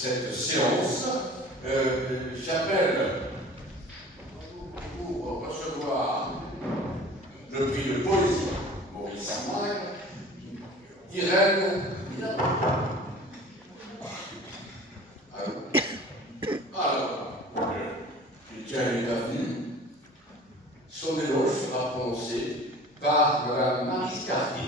cette séance. J'appelle pour recevoir le prix de poésie Maurice Maille, Irène Mirabeau. Alors, Christian est venu. Son éloge sera prononcé par Mme Marie Cartier.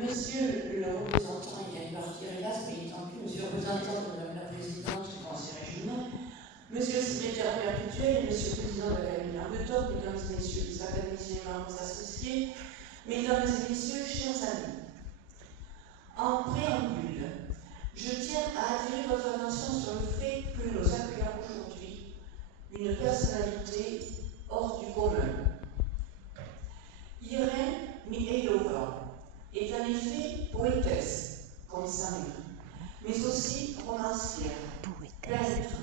Monsieur le représentant, il vient de partir hélas, mais il est en plus, monsieur le représentant de Madame la Présidente du Conseil régional, monsieur le secrétaire perpétuel et monsieur le président de l'Académie Languedoc, mesdames et messieurs les académiciens et membres associés, mesdames et messieurs, chers amis. En préambule, je tiens à attirer votre attention sur le fait que nous accueillons aujourd'hui une personnalité hors du commun. Irène Mihailova est en effet poétesse, comme sa mère, mais aussi romancière, peintre,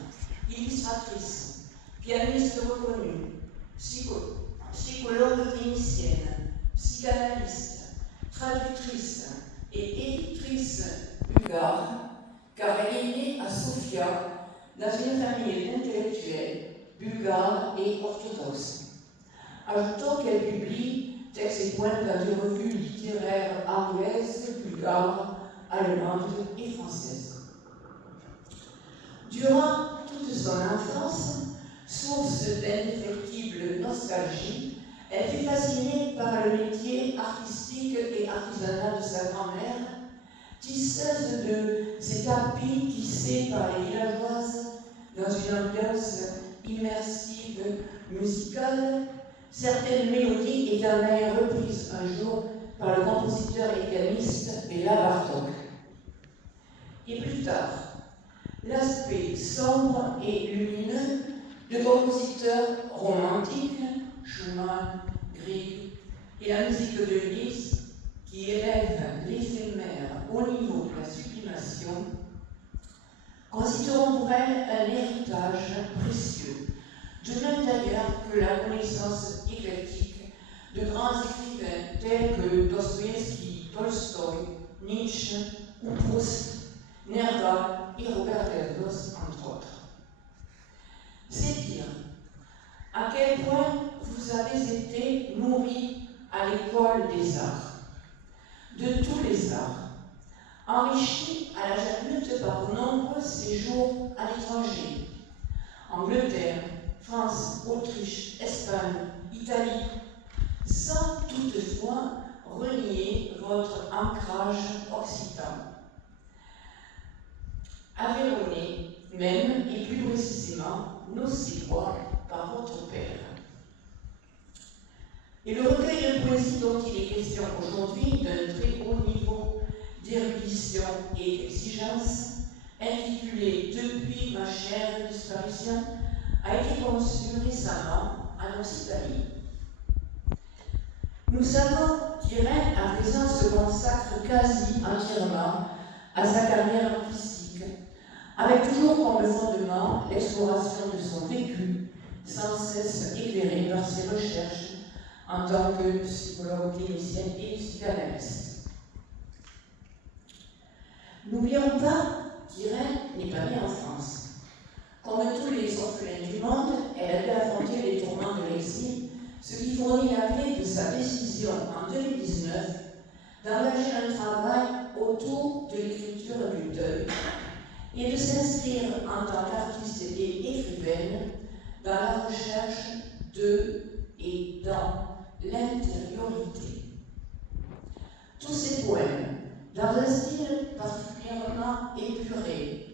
illustratrice, pianiste reconnue, psychologue clinicienne, psychanalyste, traductrice et éditrice bulgare, car elle est née à Sofia, dans une famille d'intellectuels bulgares et orthodoxes. Ajoutons qu'elle publie textes et poèmes dans des revues littéraires anglaises, bulgares, allemandes et françaises. Durant toute son enfance, source d'indéfectible nostalgie, elle fut fascinée par le métier artistique et artisanal de sa grand-mère, tisseuse de ces tapis tissés par les villageoises dans une ambiance immersive musicale, certaines mélodies étant d'ailleurs reprises un jour par le compositeur et pianiste Béla Bartók. Et plus tard, l'aspect sombre et lumineux de compositeurs romantiques, Schumann, Grieg, et la musique de Liszt, qui élève l'éphémère au niveau de la sublimation, constitueront pour elle un héritage précieux, de même d'ailleurs que la connaissance éclectique de grands écrivains tels que Dostoïevski, Tolstoï, Nietzsche ou Proust, Nerva et Robert Deldos, entre autres. C'est dire à quel point vous avez été nourris à l'école des arts, de tous les arts, enrichis à l'âge adulte par de nombreux séjours à l'étranger, Angleterre, France, Autriche, Espagne, Italie, sans toutefois renier votre ancrage occitan. Aveyronais, même, et plus précisément, nocérois par votre père. Et le recueil de poésie dont il est question aujourd'hui, d'un très haut niveau d'érudition et d'exigence, intitulé « Depuis ma chère disparition », a été conçu récemment en Occitanie. Nous savons qu'Irène, à présent, se consacre quasi entièrement à sa carrière artistique, avec toujours comme fondement l'exploration de son vécu, sans cesse éclairé par ses recherches en tant que psychologue clinicienne et psychanalyste. N'oublions pas qu'Irène n'est pas née en France. Comme tous les orphelins du monde, elle a dû affronter les tourments de l'exil, ce qui fournit la clé de sa décision en 2019 d'engager un travail autour de l'écriture du deuil et de s'inscrire en tant qu'artiste et écrivaine dans la recherche de et dans l'intériorité. Tous ces poèmes, dans un style particulièrement épuré,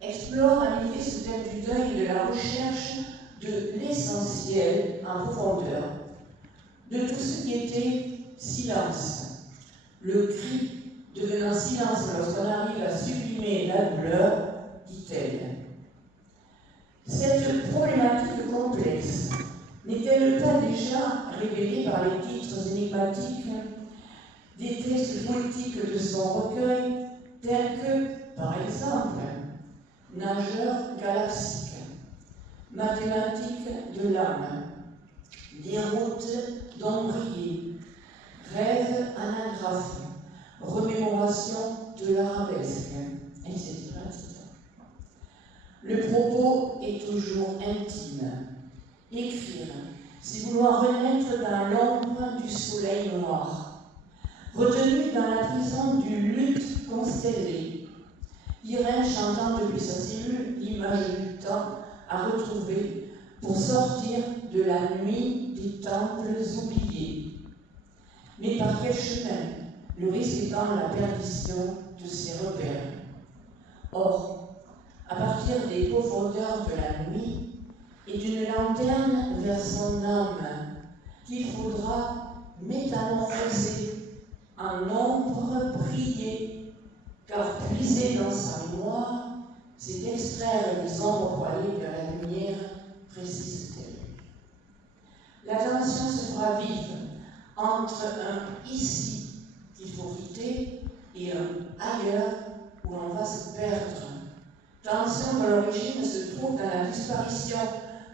explorent en effet ce thème du deuil et de la recherche de l'essentiel en profondeur, de tout ce qui était silence, le cri devenant silence lorsqu'on arrive à sublimer la douleur, dit-elle. Cette problématique complexe N'est-elle pas déjà révélée par les titres énigmatiques des textes poétiques de son recueil, tels que, par exemple, Nageur galaxique, Mathématiques de l'âme, Déroute d'Ombrier, Rêve anagraphe, Remémoration de l'arabesque, etc., etc. Le propos est toujours intime. Écrire, c'est vouloir renaître dans l'ombre du soleil noir, retenu dans la prison du luth constellé. Irène chantant depuis sa cellule l'image du temps à retrouver pour sortir de la nuit des temples oubliés. Mais par quel chemin? Le risque étant la perdition de ses repères. Or, à partir des profondeurs de la nuit et d'une lanterne vers son âme, qu'il faudra métamorphoser en ombre briller, car puiser dans sa mémoire, c'est extraire les ombres pour aller vers la lumière, précise-t-elle. La tension se fera vive entre un ici qu'il faut quitter et un ailleurs où on va se perdre. Tension dont l'origine se trouve dans la disparition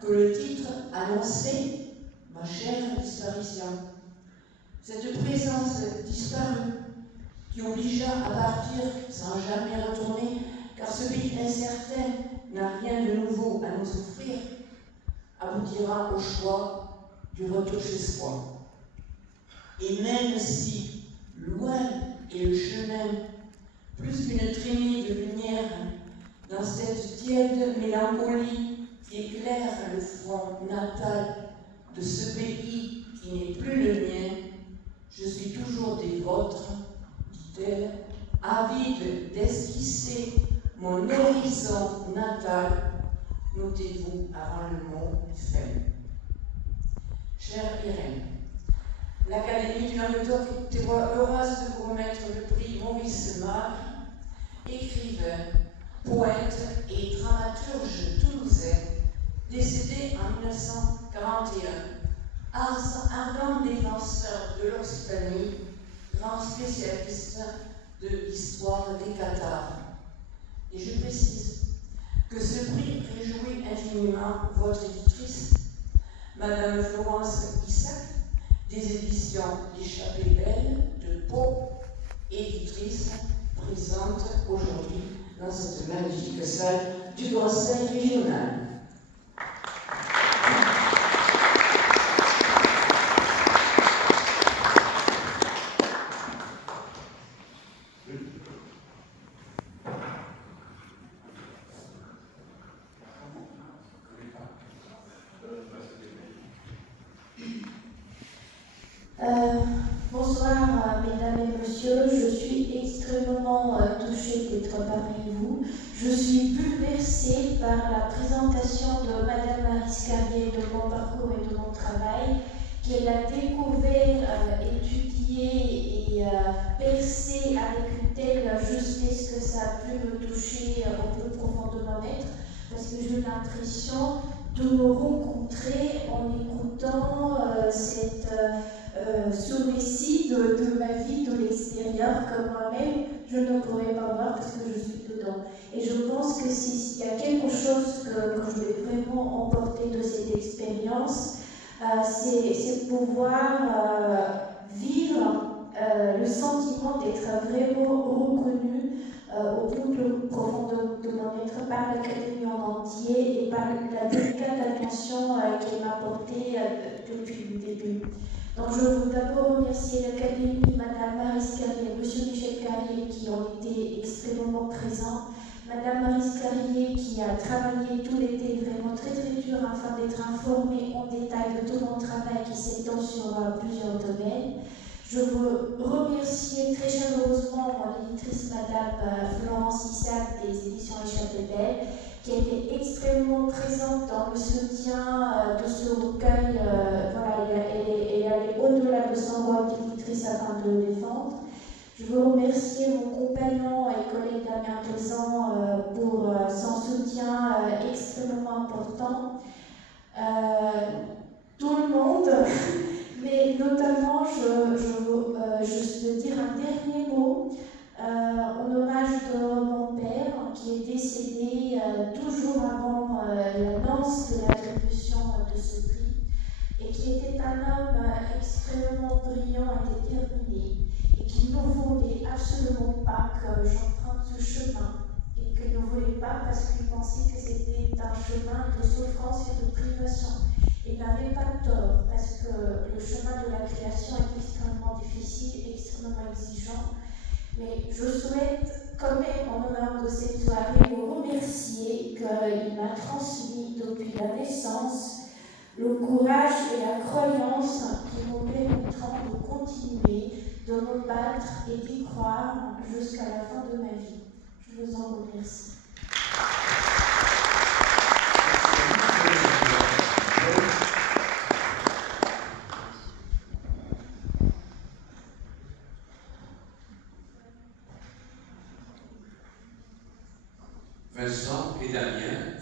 que le titre annonçait, ma chère disparition. Cette présence disparue qui obligea à partir sans jamais retourner, car ce pays incertain n'a rien de nouveau à nous offrir, aboutira au choix du retour chez soi. Et même si, loin est le chemin, plus qu'une traînée de lumière, dans cette tiède mélancolie qui éclaire le front natal de ce pays qui n'est plus le mien, je suis toujours des vôtres, dit-elle, avide d'esquisser mon horizon natal. Notez-vous avant le mot fin. Chère Irène, l'Académie du Languedoc était heureuse de vous remettre le prix Maurice Marc, écrivain, poète et dramaturge toulousain, décédé en 1941, ardent défenseur de l'Occitanie, grand spécialiste de l'histoire des Cathares. Et je précise que ce prix réjouit infiniment votre éditrice, Madame Florence Issac, des éditions L'Échappée belle de Pau, éditrice présente aujourd'hui dans cette magnifique salle du Conseil régional. Bonsoir mesdames et messieurs, je suis extrêmement touchée d'être parmi vous. Je suis bouleversée par la présentation de Madame Maryse Carrier de mon parcours et de mon travail, qu'elle a découvert, étudié et percé avec une telle justesse que ça a pu me toucher au plus profond de mon être, parce que j'ai l'impression de me rencontrer en écoutant ce récit de ma vie de l'extérieur que moi-même je ne pourrais pas voir parce que je suis dedans. Et je pense que s'il y a quelque chose que je vais vraiment emporter de cette expérience, c'est pouvoir vivre le sentiment d'être vraiment reconnu au plus profond de mon être par l'Académie en entier et par la délicate attention qu'elle m'a portée depuis le début. Donc je veux d'abord remercier l'Académie, Madame Maryse Carrier, Monsieur Michel Carrier qui ont été extrêmement présents, Madame Maryse Carrier qui a travaillé tout l'été vraiment très très dur afin d'être informée en détail de tout mon travail qui s'étend sur plusieurs domaines. Je veux remercier très chaleureusement mon éditrice Madame Florence Issac des éditions L'Échappée belle, qui a été extrêmement présente dans le soutien de ce recueil. Voilà, elle est allée au-delà de son rôle d'éditrice afin de le défendre. Je veux remercier mon compagnon et collègue Damien Pesant pour son soutien extrêmement important. Tout qui était un homme extrêmement brillant et déterminé, et qui ne voulait absolument pas que j'emprunte ce chemin, et qu'il ne voulait pas parce qu'il pensait que c'était un chemin de souffrance et de privation. Il n'avait pas tort, parce que le chemin de la création est extrêmement difficile, extrêmement exigeant. Mais je souhaite quand même, en l'honneur de cette soirée, vous remercier qu'il m'a transmis depuis la naissance le courage et la croyance qui me permettront de continuer, de me battre et d'y croire jusqu'à la fin de ma vie. Je vous en remercie. Vincent et Damien